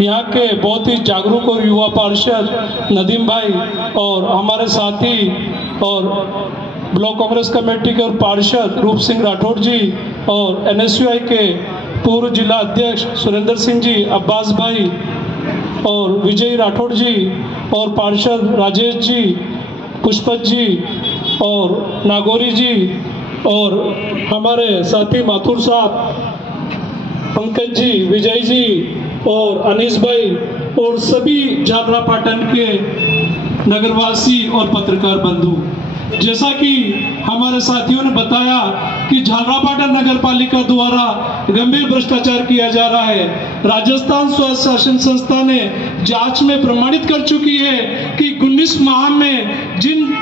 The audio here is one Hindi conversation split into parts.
यहाँ के बहुत ही जागरूक और युवा पार्षद नदीम भाई और हमारे साथी और ब्लॉक कांग्रेस कमेटी के और पार्षद रूप सिंह राठौड़ जी और NSUI के पूर्व जिला अध्यक्ष सुरेंद्र सिंह जी, अब्बास भाई और विजय राठौड़ जी और पार्षद राजेश जी, पुष्पत जी और नागौरी जी और हमारे साथी माथुर साहब, पंकज जी, विजय जी और अनीस भाई और सभी झालरापाटन के नगरवासी और पत्रकार बंधु। जैसा कि हमारे साथियों ने बताया कि झालरापाटन नगर पालिका द्वारा गंभीर भ्रष्टाचार किया जा रहा है। राजस्थान स्वास्थ्य शासन संस्था ने जांच में प्रमाणित कर चुकी है कि 19 माह में जिन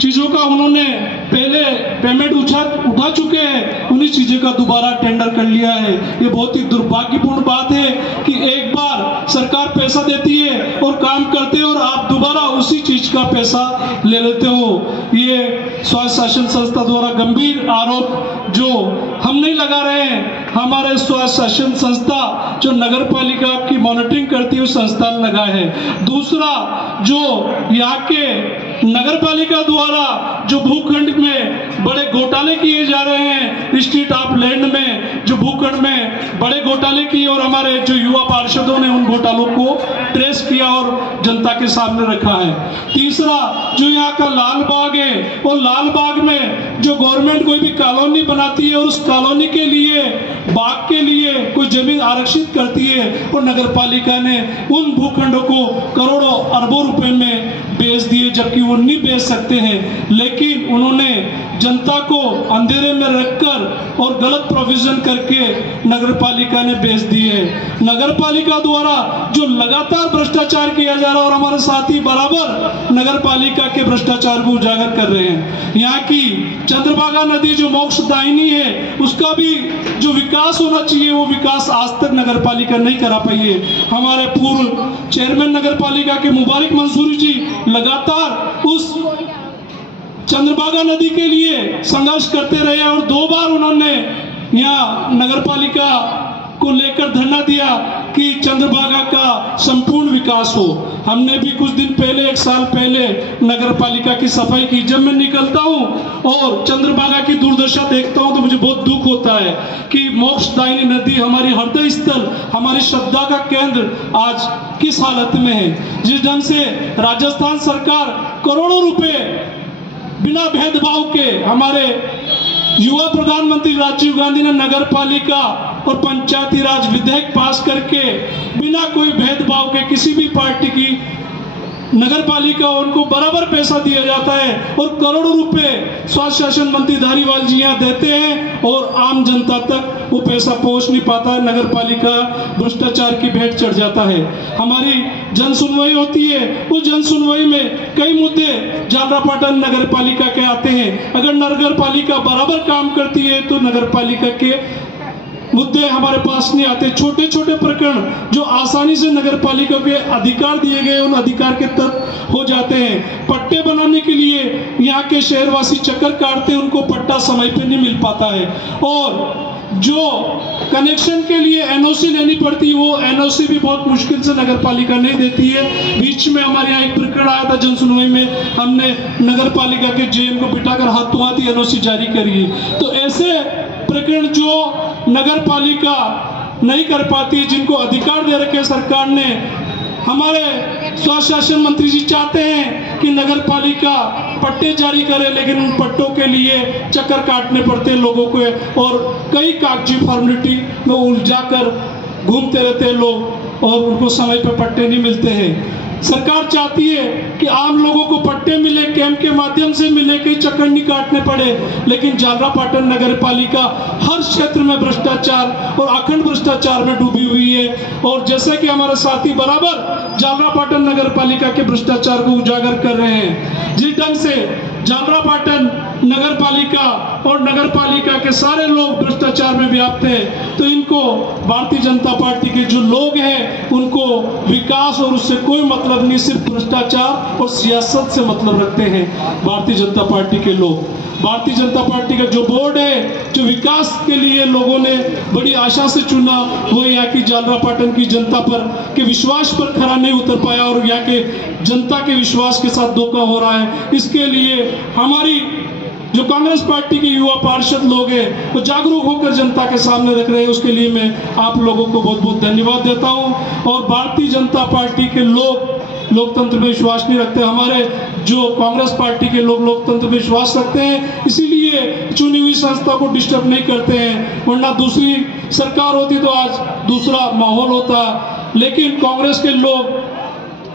चीजों का उन्होंने पहले पेमेंट उठा चुके हैं, उन्हीं चीजों का दोबारा टेंडर कर लिया है। ये बहुत ही दुर्भाग्यपूर्ण बात है कि एक बार सरकार पैसा देती है और काम करते हैं और आप दोबारा उसी चीज का पैसा ले लेते हो। ये स्वास्थ्य शासन संस्था द्वारा गंभीर आरोप जो हम नहीं लगा रहे हैं, हमारे स्वास्थ्य शासन संस्था जो नगर पालिका की मॉनिटरिंग करती है उस संस्था ने लगा है। दूसरा, जो यहाँ के नगर पालिका द्वारा जो भूखंड में बड़े घोटाले किए जा रहे हैं, स्ट्रीट ऑफ लैंड में जो भूखंड में बड़े घोटाले किए और हमारे जो युवा पार्षदों ने उन घोटालों को ट्रेस किया और जनता के सामने रखा है। तीसरा, जो यहाँ का लाल बाग है और लाल बाग में जो गवर्नमेंट कोई भी कॉलोनी बनाती है और उस कॉलोनी के लिए बाग के लिए कोई जमीन आरक्षित करती है और नगर पालिका ने उन भूखंडों को करोड़ों अरबों रुपए में बेच दिए, जबकि वो नहीं बेच सकते हैं। लेकिन उन्होंने जनता को अंधेरे में रखकर और गलत प्रोविजन करके नगर पालिका ने बेच दिए। नगर पालिका द्वारा जो लगातार भ्रष्टाचार किया जा रहा है और हमारे साथी बराबर नगर पालिका के भ्रष्टाचार को उजागर कर रहे हैं। यहाँ की चंद्रभागा नदी जो मोक्षदायिनी है, उसका भी जो विकास होना चाहिए वो विकास आज तक नगर पालिका नहीं करा पाई है। हमारे पूर्व चेयरमैन नगर पालिका के मुबारक मंसूरी जी लगातार उस चंद्रभागा नदी के लिए संघर्ष करते रहे और 2 बार उन्होंने यहाँ नगर पालिका को लेकर धरना दिया कि चंद्रभागा का संपूर्ण विकास हो। हमने भी कुछ दिन पहले, 1 साल पहले नगर पालिका की सफाई की। जब मैं निकलता हूँ और चंद्रभागा की दुर्दशा देखता हूँ तो मुझे बहुत दुख होता है कि मोक्षदायिनी नदी, हमारी हृदय स्थल, हमारी श्रद्धा का केंद्र आज किस हालत में है। जिस ढंग से राजस्थान सरकार करोड़ों रुपए बिना भेदभाव के, हमारे युवा प्रधानमंत्री राजीव गांधी ने नगर पालिका और पंचायती राज विधेयक पास करके बिना कोई भेदभाव के किसी भी पार्टी की नगर पालिका उनको बराबर पैसा दिया जाता है और करोड़ों रुपए स्वास्थ्य शासन मंत्री धारीवाल जी यहाँ देते हैं और आम जनता तक वो पैसा पहुंच नहीं पाता है। नगर पालिका भ्रष्टाचार की भेंट चढ़ जाता है। हमारी जन सुनवाई होती है, उस जन सुनवाई में कई मुद्दे झालरापाटन नगर पालिका के आते हैं। अगर नगर पालिका बराबर काम करती है तो नगर पालिका के मुद्दे हमारे पास नहीं आते। छोटे छोटे प्रकरण जो आसानी से नगर पालिका के अधिकार दिए गए उन अधिकार के तक हो जाते हैं। पट्टे बनाने के लिए यहाँ के शहरवासी चक्कर काटते हैं, उनको पट्टा समय पे नहीं मिल पाता है और जो कनेक्शन के लिए एनओसी लेनी पड़ती है वो एनओसी भी बहुत मुश्किल से नगर पालिका नहीं देती है। बीच में हमारे यहाँ एक प्रकरण आया था जन सुनवाई में, हमने नगर पालिका के जेएम को बिठाकर हाथों हाथ ही एनओसी जारी करी है। तो ऐसे प्रकरण जो नगर पालिका नहीं कर पाती, जिनको अधिकार दे रखे सरकार ने, हमारे स्वास्थ्य शासन मंत्री जी चाहते हैं कि नगर पालिका पट्टे जारी करे, लेकिन उन पट्टों के लिए चक्कर काटने पड़ते हैं लोगों को और कई कागजी फॉर्मेलिटी में उलझाकर घूमते रहते हैं लोग और उनको समय पर पट्टे नहीं मिलते हैं। सरकार चाहती है कि आम लोगों को पट्टे मिले, कैंप के माध्यम से मिले, कई चक्कर नहीं काटने पड़े, लेकिन झालरापाटन नगर पालिका हर क्षेत्र में भ्रष्टाचार और अखंड भ्रष्टाचार में डूबी हुई है। और जैसे कि हमारे साथी बराबर झालरापाटन नगर पालिका के भ्रष्टाचार को उजागर कर रहे हैं, जिस ढंग से झालरापाटन नगर पालिका और नगर पालिका के सारे लोग भ्रष्टाचार में व्याप्त है, तो इनको भारतीय जनता पार्टी के जो लोग हैं उनको विकास और उससे कोई मतलब नहीं, सिर्फ भ्रष्टाचार और सियासत से मतलब रखते हैं भारतीय जनता पार्टी के लोग। भारतीय जनता पार्टी का जो बोर्ड है, जो विकास के लिए लोगों ने बड़ी आशा से चुना, वो यहाँ की झालरापाटन की जनता पर के विश्वास पर खरा नहीं उतर पाया और यहाँ के जनता के विश्वास के साथ धोखा हो रहा है। इसके लिए हमारी जो कांग्रेस पार्टी के युवा पार्षद लोग हैं वो जागरूक होकर जनता के सामने रख रहे हैं। उसके लिए मैं आप लोगों को बहुत बहुत धन्यवाद देता हूं। और भारतीय जनता पार्टी के लोग लोकतंत्र में विश्वास नहीं रखते, हमारे जो कांग्रेस पार्टी के लोग लोकतंत्र में विश्वास रखते हैं, इसीलिए चुनी हुई संस्था को डिस्टर्ब नहीं करते हैं। वरना दूसरी सरकार होती तो आज दूसरा माहौल होता। लेकिन कांग्रेस के लोग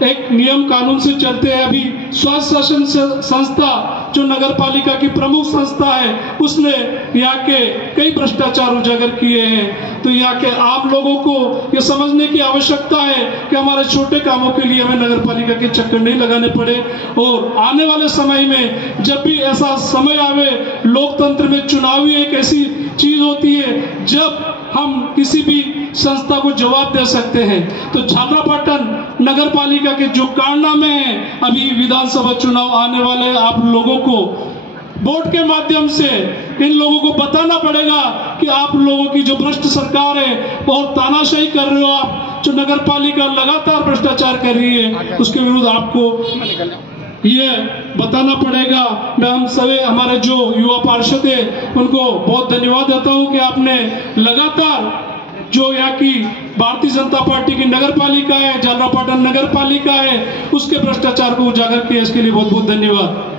एक नियम कानून से चलते हैं। अभी स्वास्थ्य शासन संस्था जो नगर पालिका की प्रमुख संस्था है, उसने यहाँ के कई भ्रष्टाचार उजागर किए हैं। तो यहाँ के आप लोगों को ये समझने की आवश्यकता है कि हमारे छोटे कामों के लिए हमें नगर पालिका के चक्कर नहीं लगाने पड़े। और आने वाले समय में जब भी ऐसा समय आवे, लोकतंत्र में चुनावी एक ऐसी चीज होती है जब हम किसी भी संस्था को जवाब दे सकते हैं। तो झालरापाटन नगर पालिका के जो कारनामे हैं, अभी विधानसभा चुनाव आने वाले हैं, आप लोगों को बोर्ड के माध्यम से इन लोगों को बताना पड़ेगा कि आप लोगों की जो भ्रष्ट सरकार है और तानाशाही कर रहे हो आप, जो नगर पालिका लगातार भ्रष्टाचार कर रही है, उसके विरुद्ध आपको ये बताना पड़ेगा। मैं हम सभी हमारे जो युवा पार्षद है उनको बहुत धन्यवाद देता हूं कि आपने लगातार जो यहाँ की भारतीय जनता पार्टी की नगर पालिका है, झालरापाटन नगर पालिका है, उसके भ्रष्टाचार को उजागर किया। इसके लिए बहुत बहुत धन्यवाद।